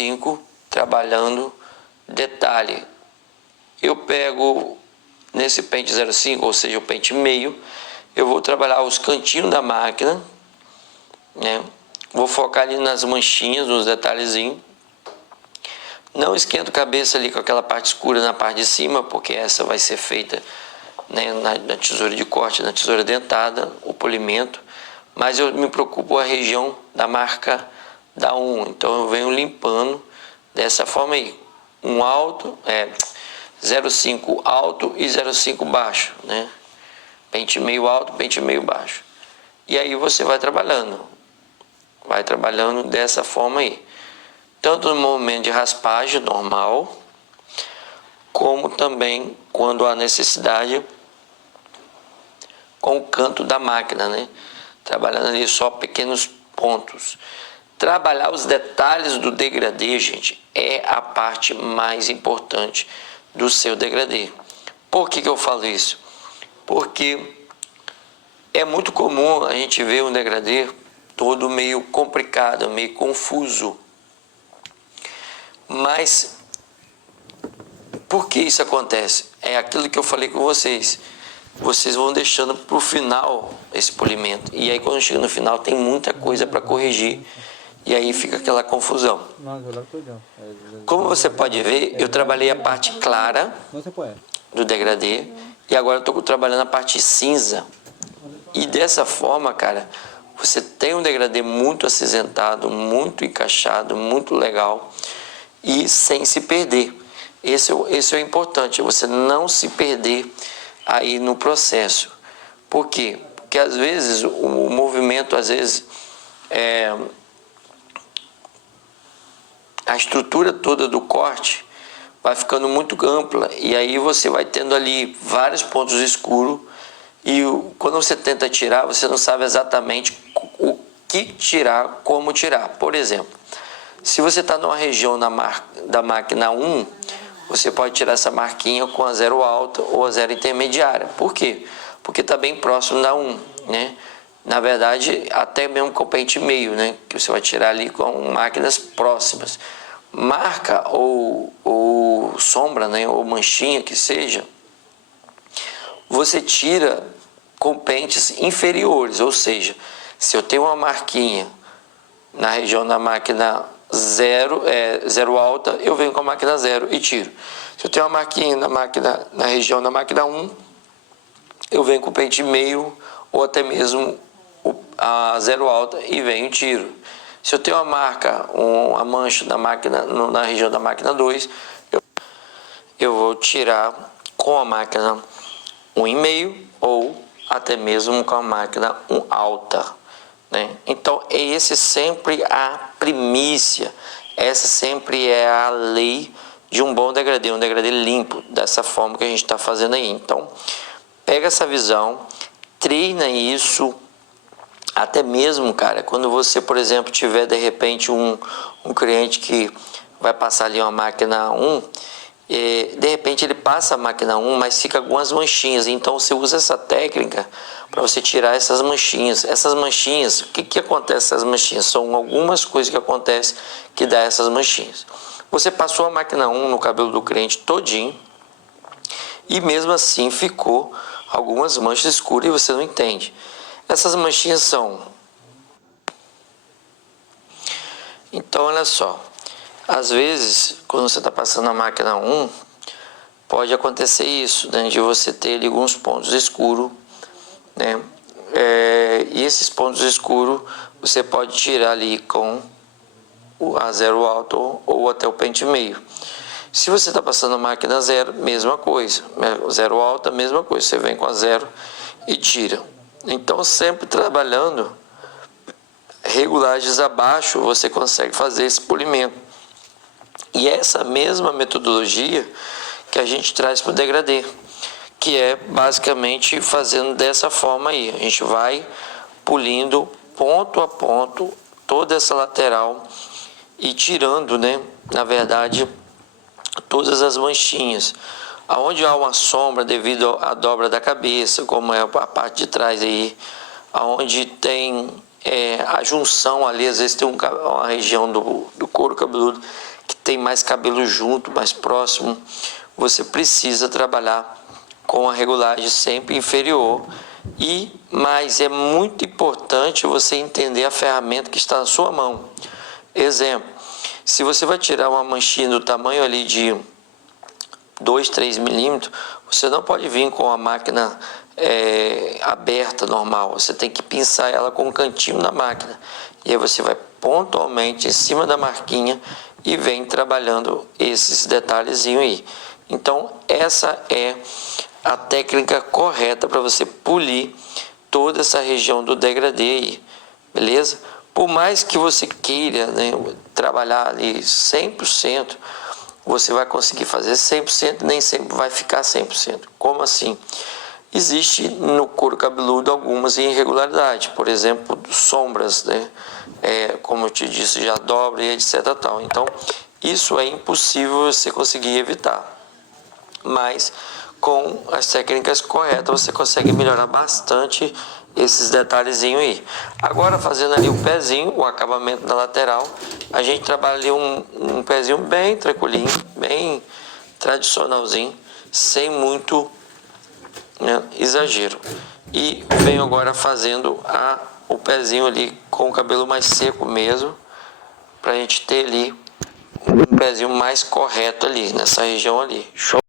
5 trabalhando detalhe. Eu pego nesse pente 0,5, ou seja, o pente meio, eu vou trabalhar os cantinhos da máquina, né? Vou focar ali nas manchinhas, nos detalhezinhos. Não esquento a cabeça ali com aquela parte escura na parte de cima, porque essa vai ser feita, né, na tesoura de corte, na tesoura dentada, o polimento. Mas eu me preocupo a região da marca da 1. Então eu venho limpando dessa forma aí. Um alto, 0,5 alto e 0,5 baixo, né? Pente meio alto, pente meio baixo. E aí você vai trabalhando dessa forma aí. Tanto no momento de raspagem normal, como também quando há necessidade com o canto da máquina, né? Trabalhando ali só pequenos pontos. Trabalhar os detalhes do degradê, gente, é a parte mais importante do seu degradê. Por que eu falo isso? Porque é muito comum a gente ver um degradê todo meio complicado, meio confuso. Mas por que isso acontece? É aquilo que eu falei com vocês. Vocês vão deixando para o final esse polimento. E aí quando chega no final tem muita coisa para corrigir. E aí fica aquela confusão. Como você pode ver, eu trabalhei a parte clara do degradê. E agora eu estou trabalhando a parte cinza. E dessa forma, cara, você tem um degradê muito acinzentado, muito encaixado, muito legal. E sem se perder. Esse é o importante, você não se perder aí no processo. Por quê? Porque às vezes o movimento, a estrutura toda do corte vai ficando muito ampla e aí você vai tendo ali vários pontos escuros e quando você tenta tirar, você não sabe exatamente o que tirar, como tirar. Por exemplo, se você está numa região da máquina 1, você pode tirar essa marquinha com a 0 alta ou a 0 intermediária. Por quê? Porque está bem próximo da 1, né? Na verdade, até mesmo com o pente meio, né? Que você vai tirar ali com máquinas próximas. Marca ou sombra, né? Ou manchinha que seja, você tira com pentes inferiores. Ou seja, se eu tenho uma marquinha na região da máquina 0 alta, eu venho com a máquina 0 e tiro. Se eu tenho uma marquinha na região da máquina 1, eu venho com o pente meio ou até mesmo a 0 alta e venho e tiro. Se eu tenho uma marca, uma mancha na região da máquina 2, eu vou tirar com a máquina 1,5 ou até mesmo com a máquina 1 alta. Né? Então, esse sempre a primícia, essa sempre é a lei de um bom degradê, um degradê limpo, dessa forma que a gente está fazendo aí. Então, pega essa visão, treina isso, até mesmo, cara, quando você, por exemplo, tiver de repente um cliente que vai passar ali uma máquina 1, de repente ele passa a máquina 1, mas fica algumas manchinhas, então você usa essa técnica para você tirar essas manchinhas. Essas manchinhas, o que acontece com essas manchinhas? São algumas coisas que acontecem que dá essas manchinhas. Você passou a máquina 1 no cabelo do cliente todinho e mesmo assim ficou algumas manchas escuras e você não entende. Essas manchinhas são... Então, olha só. Às vezes, quando você está passando a máquina 1, pode acontecer isso, né, de você ter ali alguns pontos escuros, né? E esses pontos escuros você pode tirar ali com a 0 alto ou até o pente meio. Se você está passando a máquina 0, mesma coisa. 0 alta, mesma coisa. Você vem com a 0 e tira. Então, sempre trabalhando regulagens abaixo, você consegue fazer esse polimento. E essa mesma metodologia que a gente traz para o degradê, que é basicamente fazendo dessa forma aí. A gente vai polindo ponto a ponto toda essa lateral e tirando, né, na verdade, todas as manchinhas. Aonde há uma sombra devido à dobra da cabeça, como é a parte de trás aí, aonde tem a junção ali, às vezes tem uma região do couro cabeludo que tem mais cabelo junto, mais próximo, você precisa trabalhar com a regulagem sempre inferior. Mas é muito importante você entender a ferramenta que está na sua mão. Exemplo, se você vai tirar uma manchinha do tamanho ali de 2, 3 milímetros, você não pode vir com a máquina aberta, normal. Você tem que pinçar ela com um cantinho na máquina. E aí você vai pontualmente em cima da marquinha e vem trabalhando esses detalhezinhos aí. Então, essa é a técnica correta para você polir toda essa região do degradê aí, beleza? Por mais que você queira, né, trabalhar ali 100%, você vai conseguir fazer 100%, nem sempre vai ficar 100%. Como assim? Existe no couro cabeludo algumas irregularidades, por exemplo, sombras, né? Como eu te disse, já dobra e etc. Tal. Então, isso é impossível você conseguir evitar. Mas com as técnicas corretas você consegue melhorar bastante esses detalhezinhos aí. Agora, fazendo ali o pezinho, o acabamento da lateral, a gente trabalha ali um pezinho bem tranquilinho, bem tradicionalzinho, sem muito, né, exagero. E venho agora fazendo o pezinho ali com o cabelo mais seco mesmo, para a gente ter ali um pezinho mais correto ali, nessa região ali. Show?